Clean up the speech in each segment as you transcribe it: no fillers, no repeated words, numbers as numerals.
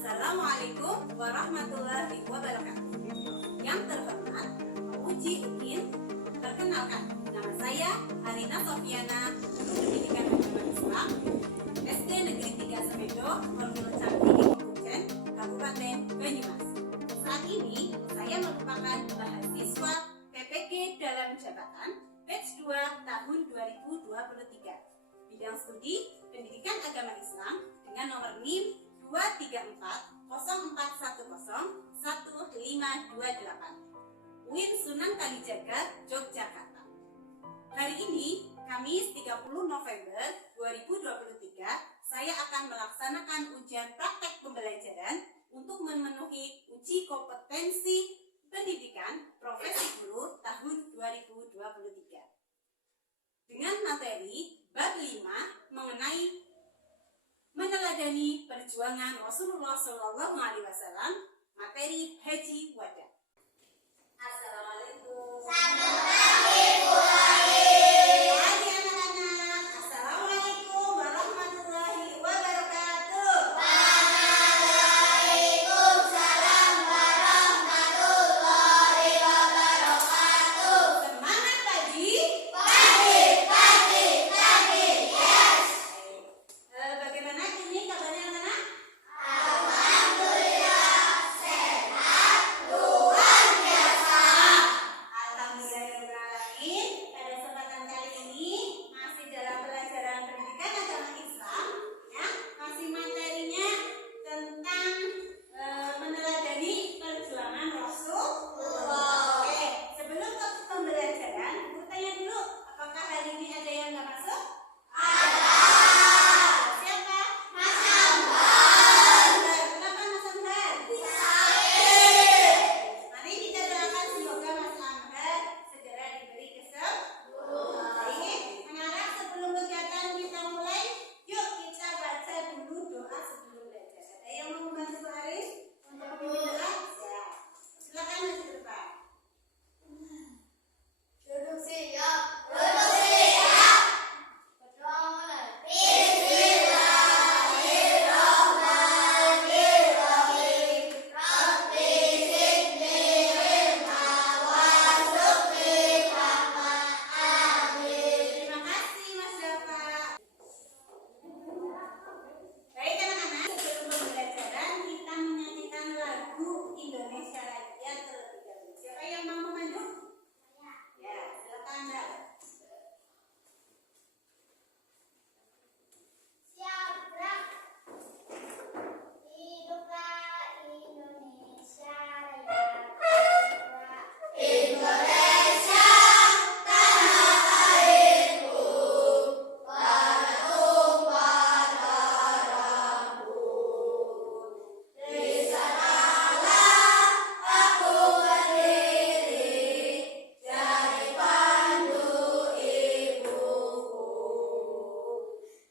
Assalamualaikum warahmatullahi wabarakatuh. Yang terhormat Uji UIN, perkenalkan, nama saya Arina Sofiana, Guru Pendidikan Agama Islam, SD Negeri 3 Semedo, Ormil Cantik, Kucen, Kabupaten Banyumas. Saat ini saya merupakan mahasiswa PPG dalam jabatan batch 2 tahun 2023, bidang studi Pendidikan Agama Islam dengan nomor NIM 23401011528, UIN Sunan Kalijaga, Yogyakarta. Hari ini, Kamis 30 November 2023, saya akan melaksanakan ujian praktek pembelajaran untuk memenuhi uji kompetensi pendidikan profesi guru tahun 2023 dengan materi bab 5 mengenai meneladani perjuangan Rasulullah SAW, materi Haji Wada. Assalamualaikum. Hai anak-anak, Assalamualaikum warahmatullahi wabarakatuh. Waalaikumsalam warahmatullahi wabarakatuh. Semangat pagi. Yes. Bagaimana ini kabarnya anak-anak? Alhamdulillah sehat luar biasa. Alhamdulillahirrahmanirrahim. Pada kesempatan kali ini masih dalam pelajaran pendidikan agama Islam, ya, masih materinya tentang meneladani perjuangan Rasulullah. Oke, sebelum ke pembelajaran, aku tanya dulu, apakah hari ini ada yang nggak masuk? Siapa? Mas Ambar. Kenapa Mas Ambar? Mari kita doakan semoga Mas Ambar segera diberi kesembuhan. Baik, anak-anak, sebelum kegiatan kita mulai, yuk kita baca dulu doa sebelum belajar. Ada yang mau membantu Bu Aris untuk memimpin doa? Ya. Silakan maju ke depan. Duduk siap. Berdoa mulai. Bismillahirrahmanirrahim. Rabbi zidni ilma warzuqni fahma. Amin. Terima kasih Mas Dafa. Baik anak-anak, sebelum pembelajaran kita menyanyikan lagu Indonesia Raya terlebih dahulu. Siapa yang mau memandu? Ya, silakan Mbak. Siap, gerak. Hiduplah Indonesia Raya. Indonesia, tanah airku, tanah tumpah darahku. Di sanalah aku berdiri, jadi pandu ibuku.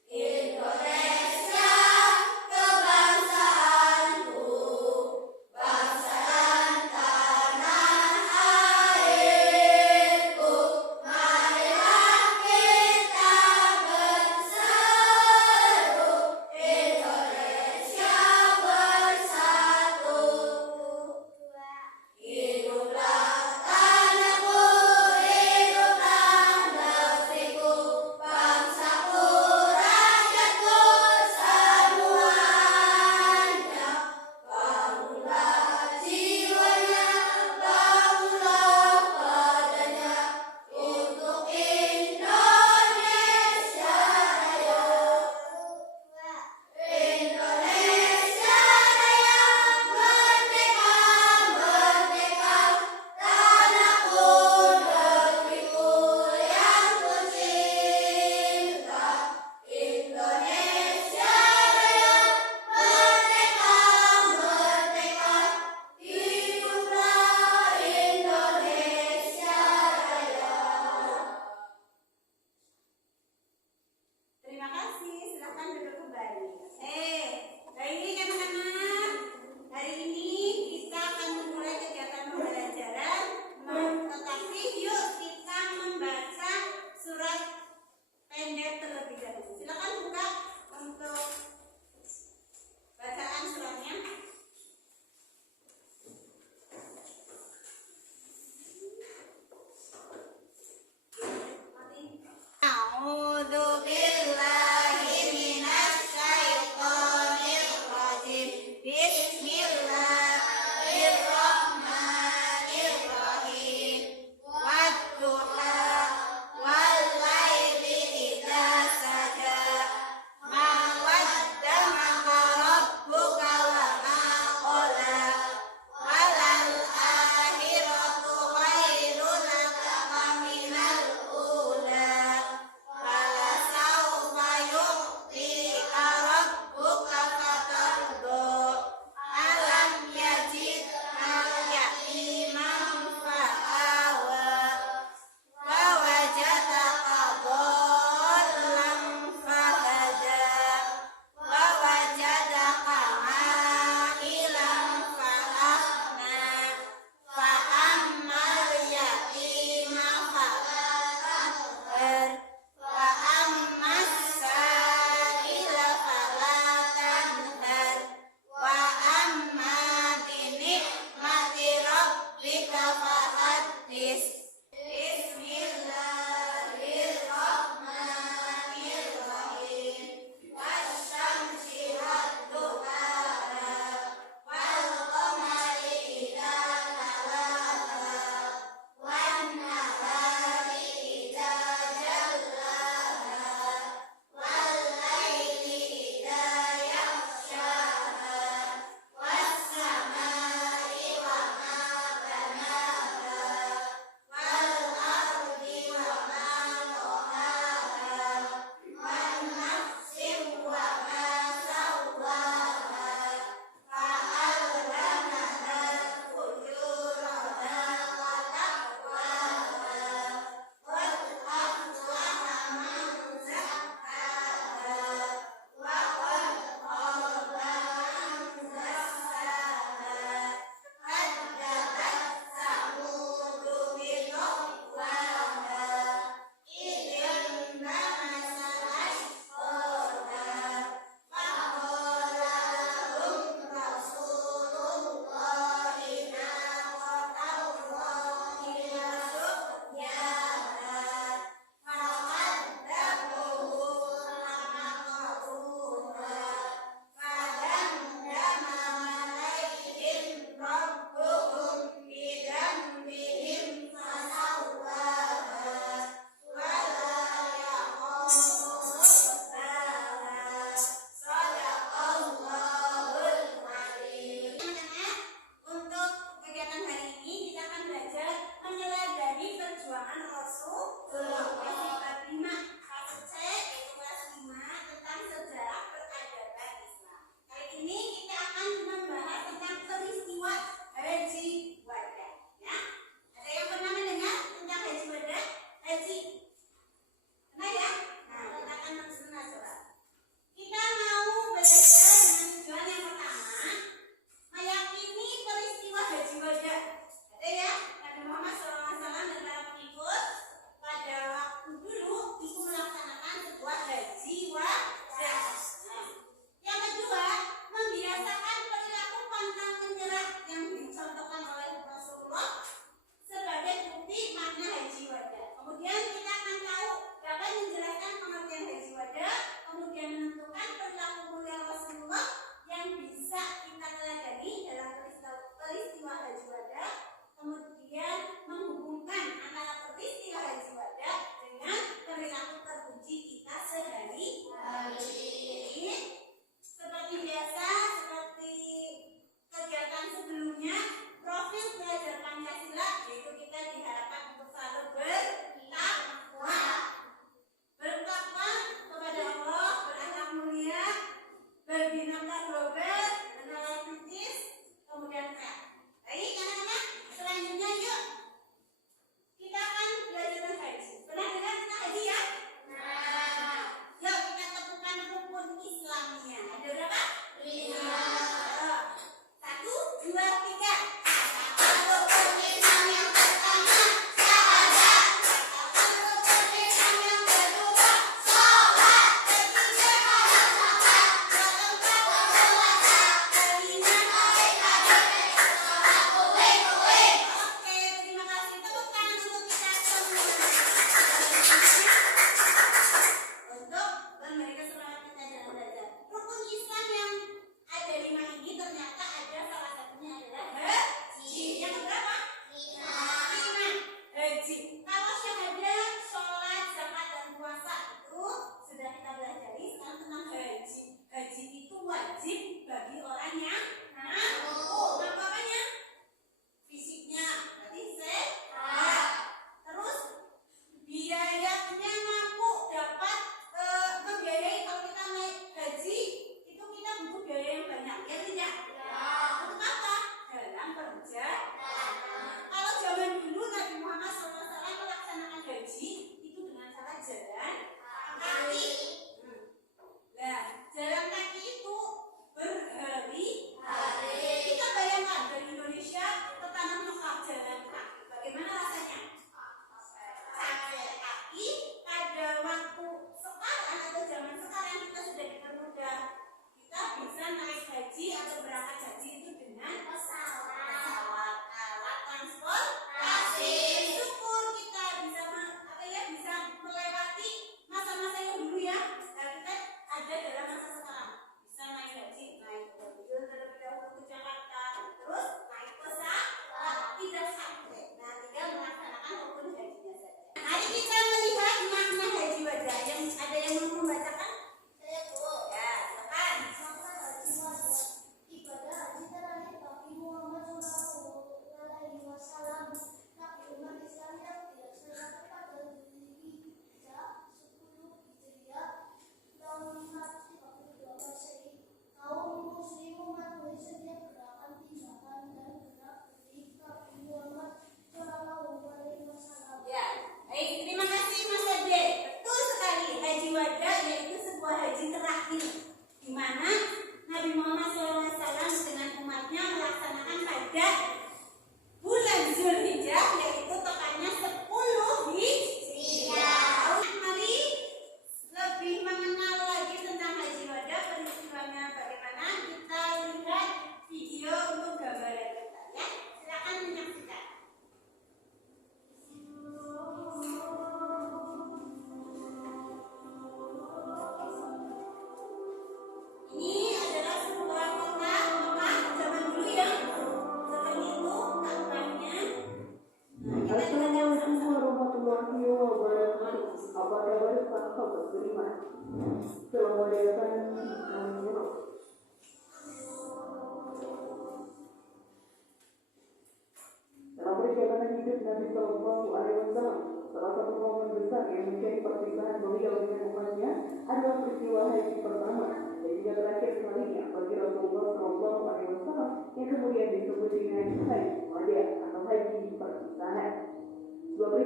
Indonesia, kebangsaanku, bangsa dan tanah airku. Marilah kita berseru, Indonesia bersatu. Hiduplah tanahku, hiduplah negeriku, bangsaku, rakyatku semuanya. Bangunlah jiwanya, bangunlah badannya, untuk Indonesia Raya. Indonesia Raya, merdeka, merdeka, tanahku, negeriku yang kucinta. Indonesia Raya, merdeka, merdeka, hiduplah Indonesia Raya. Terima kasih, silakan duduk kembali. Baik anak-anak, hari ini kita akan memulai kegiatan pembelajaran, tetapi yuk kita membaca surat pendek terlebih dahulu. Silakan buka untuk bacaan suratnya.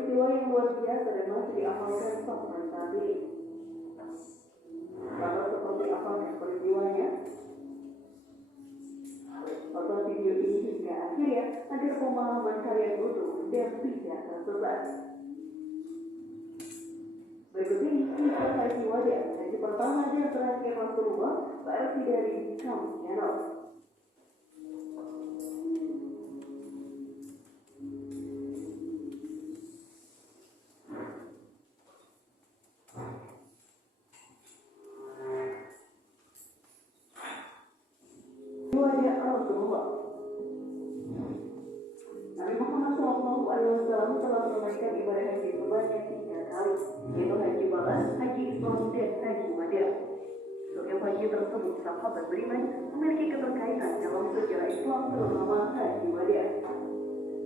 peristiwa yang luar biasa dan masih diamalkan sampai saat ini. Lalu seperti apa peristiwanya? Tonton video ini hingga akhirnya agar pemahaman kalian utuh dan tidak tersesat. Berikut ini kisah haji wada haji pertama dan terakhir Rasulullah versi dari Kami Channel. Nabi Muhammad SAW telah menunaikan ibadah haji sebanyak 3 kali, yaitu haji balas, haji Islam, dan haji wada. Setiap haji tersebut sahabat beriman memiliki keterkaitan dalam sejarah Islam, terutama haji wada.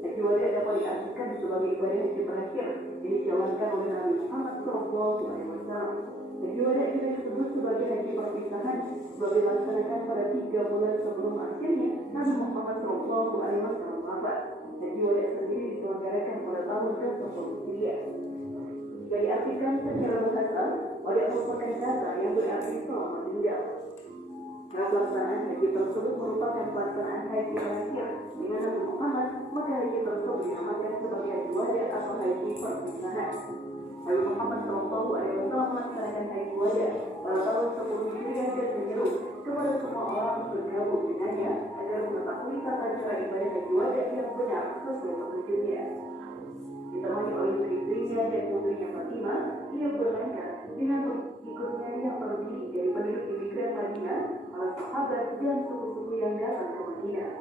Haji wada dapat diartikan sebagai ibadah haji terakhir yang dijalankan oleh Nabi Muhammad SAW. Haji wada juga disebut sebagai haji perpisahan, sebab dilaksanakan pada 3 bulan sebelum akhirnya Nabi Muhammad SAW wafat. Haji wada sendiri diselenggarakan pada tahun ke-10 Hijriah. Jika diartikan secara bahasa, wada merupakan kata yang berarti selamat tinggal. Dalam pelaksanaan haji tersebut merupakan pelaksanaan haji terakhir dengan Nabi Muhammad, maka haji tersebut dinamakan sebagai haji wada atau haji perpisahan. Nabi Muhammad SAW melaksanakan haji wada pada tahun 10 Hijriah dan menyeru kepada semua orang bergabung dengannya agar mengetahui tata cara ibadah haji wada yang benar sesuai petunjuknya. Ditemani oleh istrinya dan putrinya Fatimah, ia berangkat dengan ikutnya yang terdiri dari penduduk imigran Madinah, para sahabat dan suku-suku yang datang ke Madinah.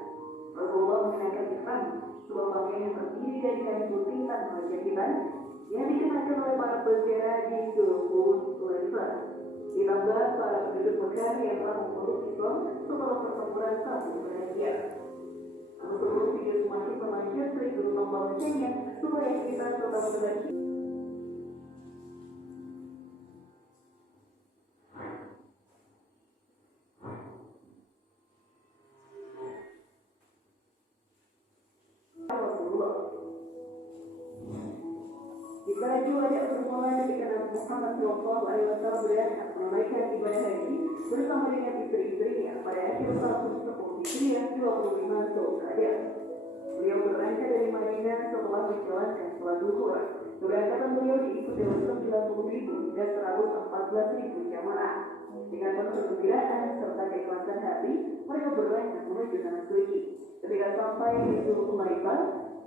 Rasulullah mengenakan ihram, sebuah pakaian yang terdiri dari kain putih tanpa jahitan yang dikenakan oleh para peziarah di Dzul Hulaifah. Ditambah para penduduk Mekah yang telah memeluk Islam setelah pertempuran satu Hudaybiah. Namun sebelum video semakin berlanjut, klik dulu tombol loncengnya supaya kita tetap berbagi. Haji wada bermula ketika Nabi Muhammad SAW berangkat menunaikan ibadah haji bersama dengan istri-istrinya pada akhir tahun 10 Hijriah 25 Zulqa'dah. Beliau berangkat dari Madinah setelah menjalankan sholat zuhur. Keberangkatan beliau diikuti oleh 90.000 hingga 114.000 jamaah. Dengan penuh kegembiraan serta keikhlasan hati, mereka berangkat menuju tanah suci. Ketika sampai di Dzul Hulaifah,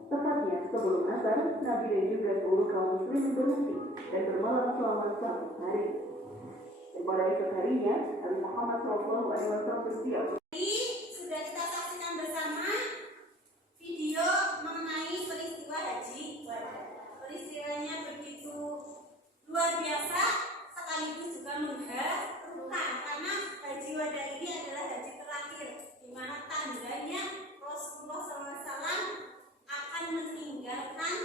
tepatnya sebelum asar, Nabi dan juga seluruh kaum muslim berhenti dan bermalam selama 1 hari. Dan pada esok harinya, Nabi Muhammad SAW bersiap. Sudah kita saksikan bersama video mengenai peristiwa haji wada. Peristiwanya begitu luar biasa, sekaligus juga mengharukan karena haji wada ini adalah haji terakhir, di mana tandanya Rasulullah SAW akan meninggalkan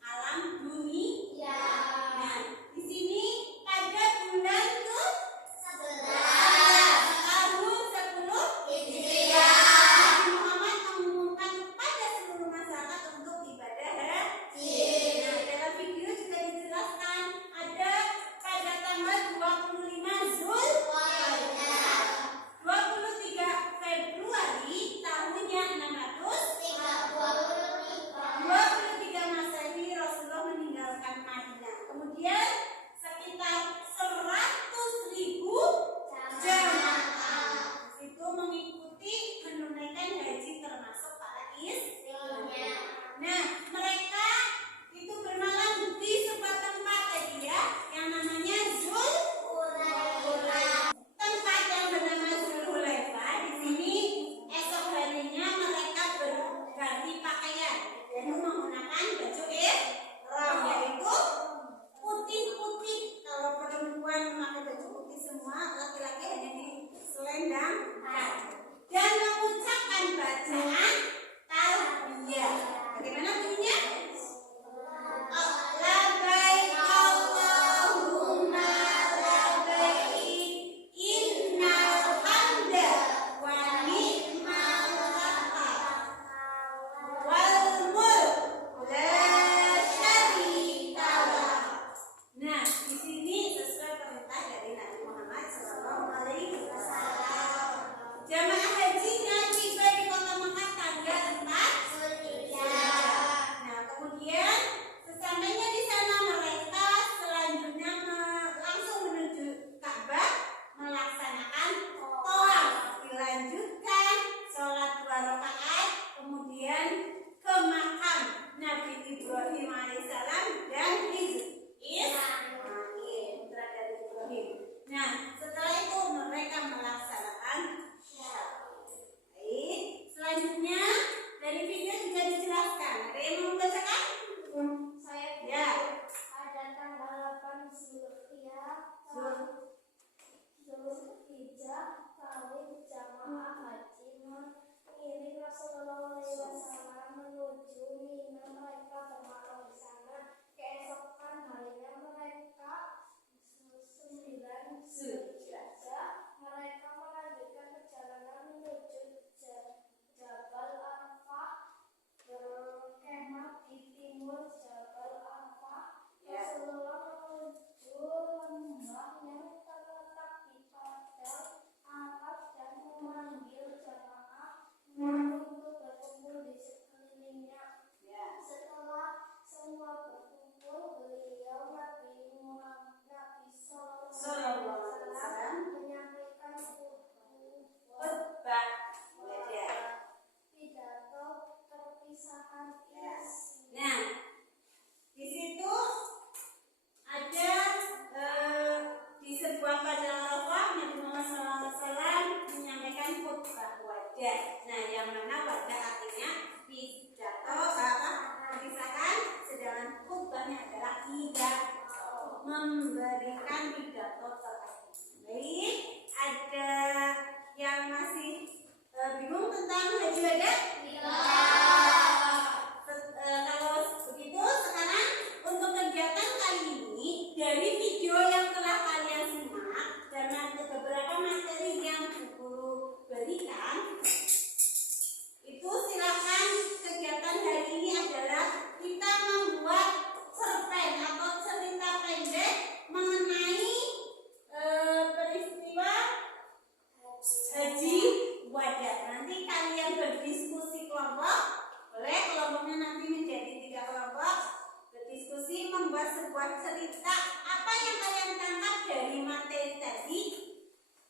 alam dunia. Nah, di sini pada bulan ke-11 tahun 10 Hijriah, Muhammad mengumumkan kepada seluruh masyarakat untuk ibadah haji. Nah, dalam video juga dijelaskan ada pada tanggal 25 Zulqa'dah, 23 Februari tahunnya 23 Masehi Rasulullah meninggalkan Madinah. Kemudian sekitar 100.000 jamaah itu mengikuti menunaikan haji termasuk para istrinya. Nah, mereka itu bermalam di sebuah tempat tadi ya yang namanya Dzul wadah. Nah, yang mana wadah artinya pidato perpisahan, sedangkan khutbahnya adalah pidato, memberikan pidato terakhir. Baik, ada yang masih bingung tentang haji wadah? Kalau begitu, sekarang untuk kegiatan kali ini dari video yang telah kalian simak dan beberapa materi yang guru berikan, itu silakan kegiatan hari ini adalah kita membuat cerpen atau cerita pendek mengenai peristiwa haji wadah. Nanti kalian berdiskusi kelompok. Boleh kelompoknya nanti menjadi 3 kelompok, berdiskusi membuat sebuah cerita apa yang kalian tangkap dari materi tadi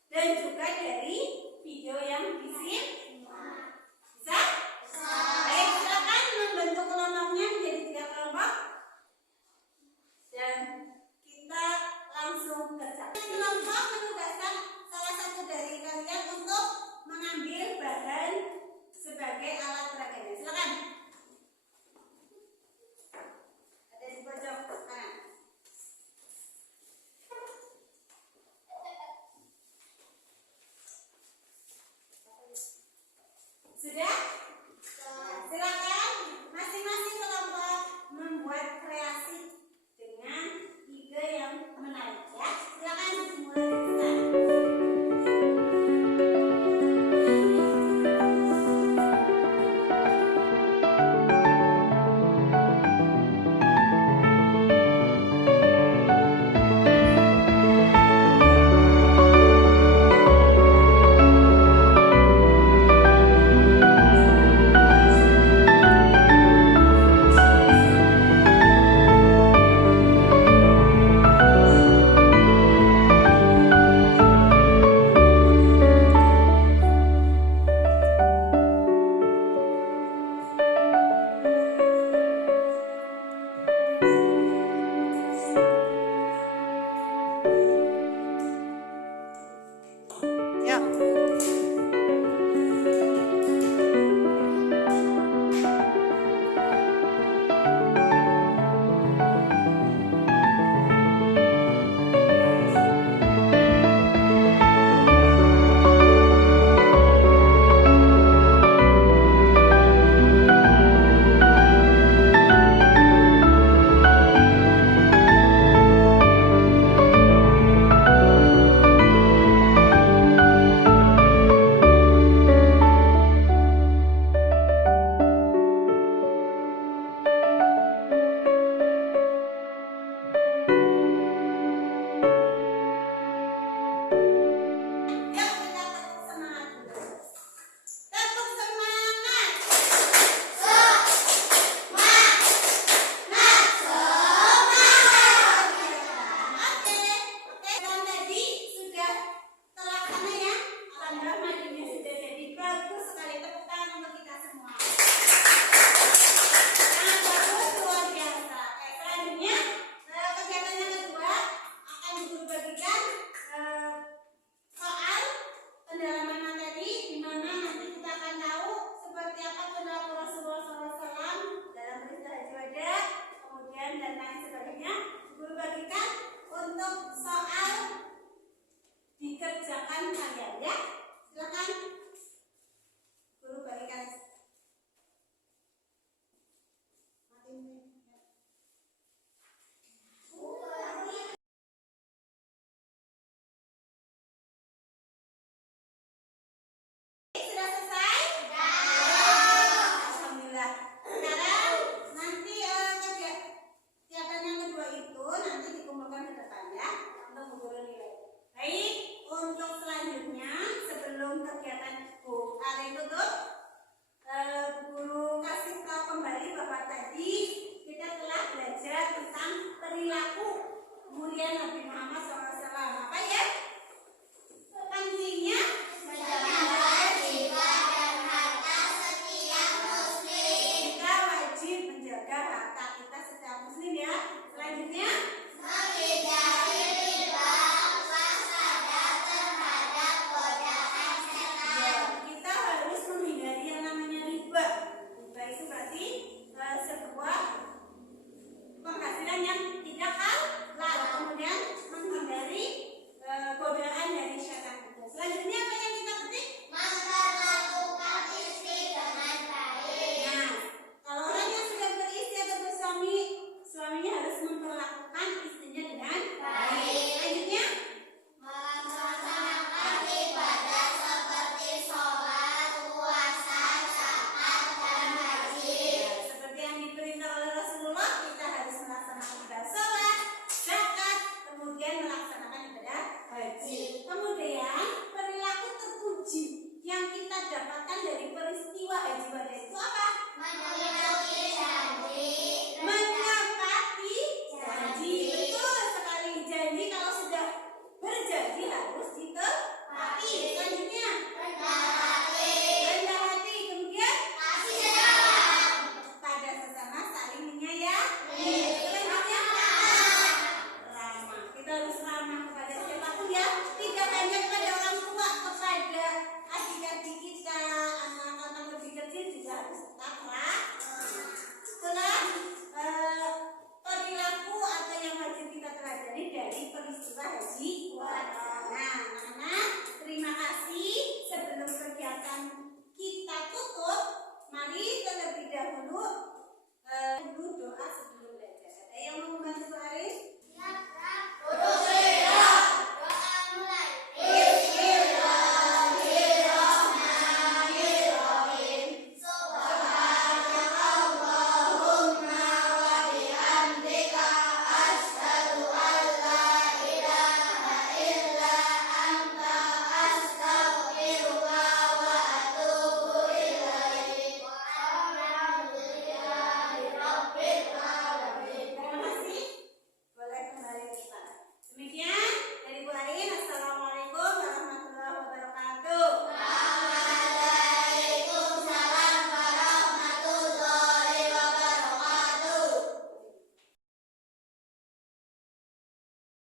dan juga dari video yang disimak. Bisa? Baik, silakan membentuk kelompoknya menjadi 3 kelompok dan kita langsung kerja. Kelompok menugaskan salah satu dari kalian untuk mengambil bahan sebagai alat peraganya. Silakan.